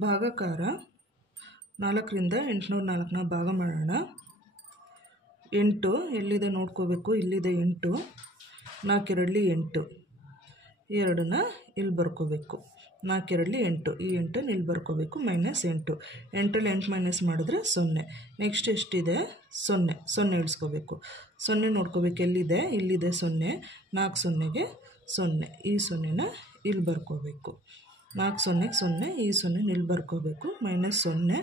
ಭಾಗಾಕಾರ 4ರಿಂದ 804ನ ಭಾಗ ಮಾಡೋಣ. 8 ಎಲ್ಲಿದೆ ನೋಡ್ಕೋಬೇಕು. ಇಲ್ಲಿದೆ 8. 4 2 8. ಈ 2ನ ಇಲ್ಲಿ ಬರ್ಕೋಬೇಕು. 4 2 8. ಈ 8 ಇಲ್ಲಿ ಬರ್ಕೋಬೇಕು. -8. 8ರಲ್ಲಿ 8 ಮೈನಸ್ ಮಾಡಿದ್ರೆ 0. ನೆಕ್ಸ್ಟ್ ಎಷ್ಟಿದೆ? 0. 0 ಇಳಿಸ್ಕೋಬೇಕು. 0 ನೋಡ್ಕೋಬೇಕು. ಎಲ್ಲಿದೆ? ಇಲ್ಲಿದೆ 0. 4 0ಗೆ 0. ಈ 0ನ ಇಲ್ಲಿ ಬರ್ಕೋಬೇಕು. 4 0ಗೆ 0. ಈ 0 ಇಲ್ಲಿ ಬರ್ಕೋಬೇಕು. -0.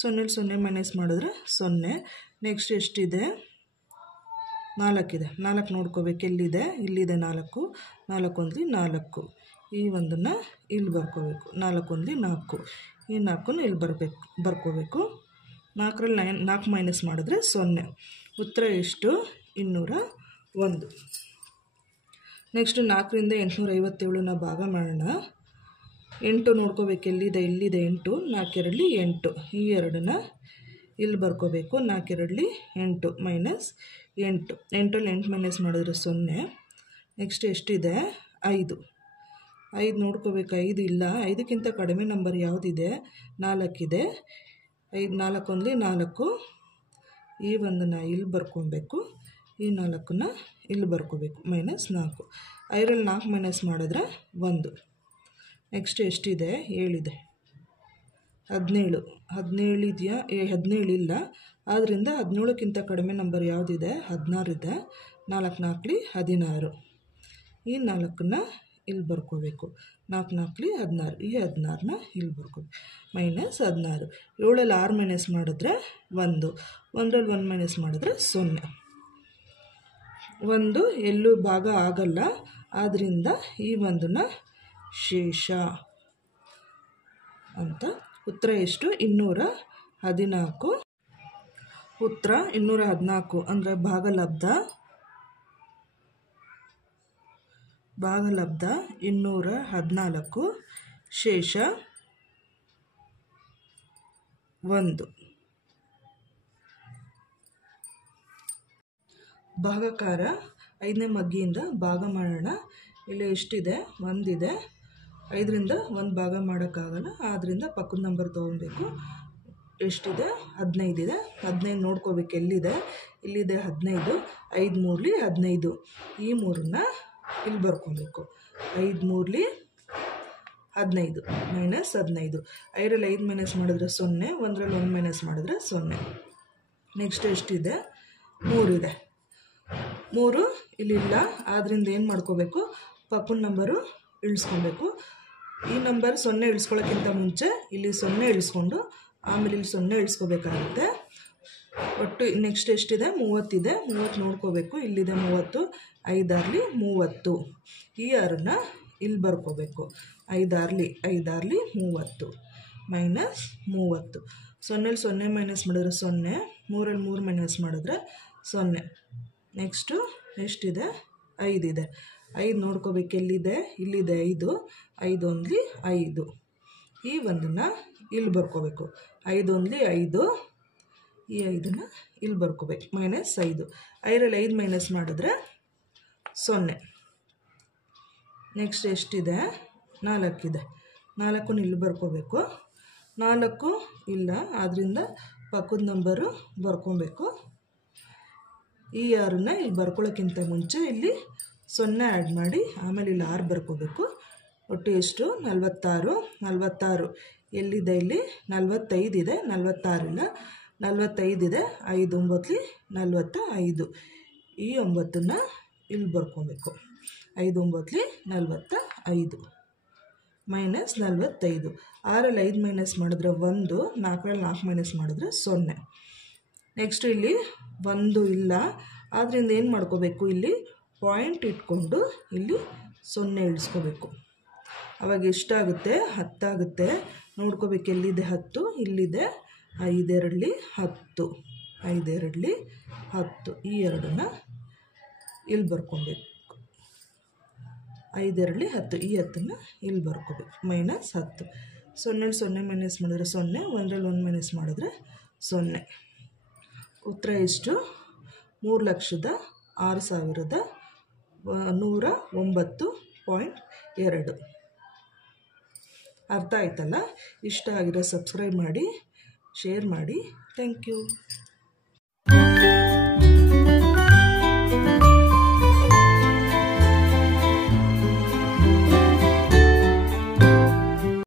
0ಲ್ಲಿ 0 ಮೈನಸ್ ಮಾಡಿದ್ರೆ 0. ನೆಕ್ಸ್ಟ್ ಎಷ್ಟಿದೆ? 4 ಇದೆ. 4 ನೋಡ್ಕೋಬೇಕು. ಎಲ್ಲಿದೆ? ಇಲ್ಲಿದೆ 4. 4 1 4. ಈ ಒಂದನ್ನು ಇಲ್ಲಿ ಬರ್ಕೋಬೇಕು. 4 1 4. ಈ 4ನ ಇಲ್ಲಿ ಬರ್ಕೋಬೇಕು. 4ರಲ್ಲಿ 4 ಮೈನಸ್ ಮಾಡಿದ್ರೆ 0. ಉತ್ತರ ಎಷ್ಟು? 201. ನೆಕ್ಸ್ಟು 4ರಿಂದ 857ನ ಭಾಗ ಮಾಡೋಣ. 8 ನೋಡ್ಕೋಬೇಕು. ಎಲ್ಲಿದೆ? ಇಲ್ಲಿದೆ 8. 4 2 8. ಈ 2ನ ಇಲ್ಲಿ ಬರ್ಕೋಬೇಕು. 4 2 8 -8. 8ರಲ್ಲಿ 8 ಮೈನಸ್ ಮಾಡಿದ್ರೆ 0. ನೆಕ್ಸ್ಟ್ ಎಷ್ಟಿದೆ? 5. 5 ನೋಡ್ಕೋಬೇಕು. 5 ಇಲ್ಲ. 5ಕ್ಕಿಂತ ಕಡಿಮೆ ನಂಬರ್ ಯಾವುದಿದೆ? 4 ಇದೆ. 5 4 1 4. ಈ ಒಂದನ್ನು ಇಲ್ಲಿ ಬರ್ಕೊಬೇಕು. ಈ 4ನ ಇಲ್ಲಿ ಬರ್ಕೋಬೇಕು. -4. 5ರಲ್ಲಿ 4 ಮೈನಸ್ ಮಾಡಿದ್ರೆ 1. ನೆಕ್ಸ್ಟ್ ಎಷ್ಟಿದೆ? 7 ಇದೆ. 17. 17 ಇದೆಯಾ? 17 ಇಲ್ಲ. ಆದ್ದರಿಂದ 17ಕ್ಕಿಂತ ಕಡಿಮೆ ನಂಬರ್ ಯಾವುದಿದೆ? 16 ಇದೆ. 4 4 16. ಈ 4ನ ಇಲ್ಲಿ ಬರ್ಕೋಬೇಕು. 4 4 16. ಈ 16ನ ಇಲ್ಲಿ ಬರ್ಕೋಬೇಕು. -16. 7ರಲ್ಲಿ 6 ಮೈನಸ್ ಮಾಡಿದ್ರೆ 1. 1ರಲ್ಲಿ 1 ಮೈನಸ್ ಮಾಡಿದ್ರೆ 0. 1 ಎಲ್ಲೂ ಭಾಗ ಆಗಲ್ಲ. ಆದ್ದರಿಂದ ಈ ಒಂದನ್ನು ಶೇಷ ಅಂತ. ಉತ್ತರ ಎಷ್ಟು? 214. ಉತ್ತರ 214 ಅಂದರೆ ಭಾಗಲಬ್ಧ 214. ಶೇಷ 1. ಭಾಗಾಕಾರ 5ನೇ ಮಗ್ಗಿಯಿಂದ ಭಾಗ ಮಾಡೋಣ. ಇಲ್ಲಿ ಎಷ್ಟಿದೆ? 1 ಇದೆ. 5ರಿಂದ 1 ಭಾಗ ಮಾಡೋಕ್ಕಾಗಲ್ಲ. ಆದ್ದರಿಂದ ಪಕ್ಕದ ನಂಬರ್ ತೊಗೊಬೇಕು. ಎಷ್ಟಿದೆ? 15 ಇದೆ. 15 ನೋಡ್ಕೋಬೇಕು. ಎಲ್ಲಿದೆ? ಇಲ್ಲಿದೆ 15. 5 3 15. ಈ 3ನ ಇಲ್ಲಿ ಬರ್ಕೊಬೇಕು. 5 3 15 -15. 5ರಲ್ಲಿ 5 ಮೈನಸ್ ಮಾಡಿದ್ರೆ 0. 1ರಲ್ಲಿ 1 ಮೈನಸ್ ಮಾಡಿದ್ರೆ 0. ನೆಕ್ಸ್ಟ್ ಎಷ್ಟಿದೆ? 3 ಇದೆ. 3 ಇಲ್ಲಿಲ್ಲ. ಆದ್ದರಿಂದ ಏನು ಮಾಡ್ಕೋಬೇಕು? ಪಕ್ಕದ ನಂಬರು ಇಳಿಸ್ಕೊಬೇಕು. ಈ ನಂಬರ್ 0 ಇಳಿಸ್ಕೊಳ್ಳೋಕ್ಕಿಂತ ಮುಂಚೆ ಇಲ್ಲಿ 0 ಇಳಿಸ್ಕೊಂಡು ಆಮೇಲೆ ಇಲ್ಲಿ 0 ಇಳಿಸ್ಕೋಬೇಕಾಗುತ್ತೆ. ಒಟ್ಟು ನೆಕ್ಸ್ಟ್ ಎಷ್ಟಿದೆ? 30 ಇದೆ. 30 ನೋಡ್ಕೋಬೇಕು. ಇಲ್ಲಿದೆ 30. 5 6 30. ಈ 6ನ ಇಲ್ಲಿ ಬರ್ಕೋಬೇಕು. 5 6 30 -30. 0ಲ್ಲಿ 0 ಮೈನಸ್ ಮಾಡಿದ್ರೆ 0. 3ರಲ್ಲಿ 3 ಮೈನಸ್ ಮಾಡಿದ್ರೆ 0. ನೆಕ್ಸ್ಟು ಎಷ್ಟಿದೆ? 5 ಇದೆ. 5 ನೋಡ್ಕೋಬೇಕು. ಎಲ್ಲಿದೆ? ಇಲ್ಲಿದೆ 5. 5 1 5. ಈ ಒಂದನ್ನು ಇಲ್ಲಿ ಬರ್ಕೋಬೇಕು. 5 1 5. ಈ 5ನ ಇಲ್ಲಿ ಬರ್ಕೋಬೇಕು. -5. 5ರಲ್ಲಿ 5 ಮೈನಸ್ ಮಾಡಿದ್ರೆ 0. ನೆಕ್ಸ್ಟ್ ಎಷ್ಟಿದೆ? 4 ಇದೆ. 4ನ ಇಲ್ಲಿ ಬರ್ಕೋಬೇಕು. 4 ಇಲ್ಲ. ಆದ್ದರಿಂದ ಪಕ್ಕದ ನಂಬರು ಬರ್ಕೊಬೇಕು. ಈ 6ನ ಇಲ್ಲಿ ಬರ್ಕೊಳ್ಳೋಕ್ಕಿಂತ ಮುಂಚೆ ಇಲ್ಲಿ 0 ಆ್ಯಡ್ ಮಾಡಿ ಆಮೇಲೆ ಇಲ್ಲಿ 6 ಬರ್ಕೋಬೇಕು. ಒಟ್ಟು ಎಷ್ಟು? 46. 46 ಎಲ್ಲಿದೆ? ಇಲ್ಲಿ 45 ಇದೆ. 46 ಇಲ್ಲ. 45 ಇದೆ. 5 9 45. ಈ 9ನ ಇಲ್ಲಿ ಬರ್ಕೊಬೇಕು. 5 9 45 -45. 6ರಲ್ಲಿ 5 ಮೈನಸ್ ಮಾಡಿದ್ರೆ 1. 4ರಲ್ಲಿ 4 ಮೈನಸ್ ಮಾಡಿದ್ರೆ 0. ನೆಕ್ಸ್ಟು ಇಲ್ಲಿ 1 ಇಲ್ಲ. ಆದ್ದರಿಂದ ಏನು ಮಾಡ್ಕೋಬೇಕು? ಇಲ್ಲಿ ಪಾಯಿಂಟ್ ಇಟ್ಕೊಂಡು ಇಲ್ಲಿ 0 ಇಳಿಸ್ಕೋಬೇಕು. ಅವಾಗ ಎಷ್ಟಾಗುತ್ತೆ? 10 ಆಗುತ್ತೆ. ನೋಡ್ಕೋಬೇಕು. ಎಲ್ಲಿದೆ? 10. ಇಲ್ಲಿದೆ 5 2 10. 5 2 10. ಈ 2ನ ಇಲ್ಲಿ ಬರ್ಕೊಬೇಕು. 5 2 10. ಈ 10ನ ಇಲ್ಲಿ ಬರ್ಕೋಬೇಕು. -10. 0ಲ್ಲಿ 0 ಮೈನಸ್ ಮಾಡಿದ್ರೆ 0. 1ರಲ್ಲಿ 1 ಮೈನಸ್ ಮಾಡಿದ್ರೆ 0. ಉತ್ತರ ಎಷ್ಟು? 3,06,109.2. ಅರ್ಥ ಆಯ್ತಲ್ಲ? ಇಷ್ಟ ಆಗಿರೋ ಸಬ್ಸ್ಕ್ರೈಬ್ ಮಾಡಿ, ಶೇರ್ ಮಾಡಿ. Thank you.